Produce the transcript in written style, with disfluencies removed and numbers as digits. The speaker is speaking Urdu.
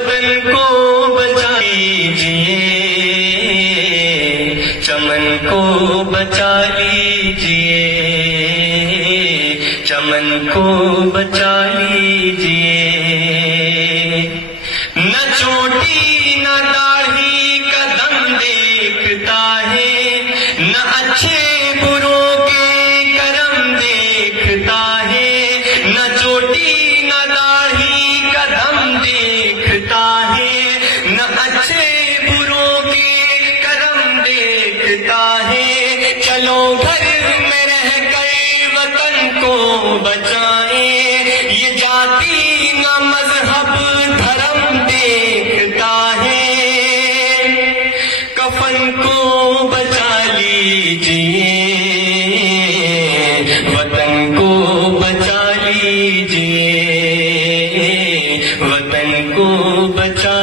وطن کو بچا لیجئے، چمن کو بچا لیجئے، چمن کو بچا لیجئے۔ نہ چوٹی نہ داڑھی کا دم دیکھتا ہے، نہ اچھے بروں کے کرم دیکھتا ہے، نہ چوٹی نہ داڑھی کا دم دیکھتا ہے، نہ اچھے بروں کے کرم دیکھتا ہے۔ چلو گھر میں رہ کر وطن کو بچائیں، یہ جاتی نہ مذہب دھرم دیکھتا ہے۔ کفن کو بچا لیجئے، وطن کو بچا لیجئے، وطن کو بچا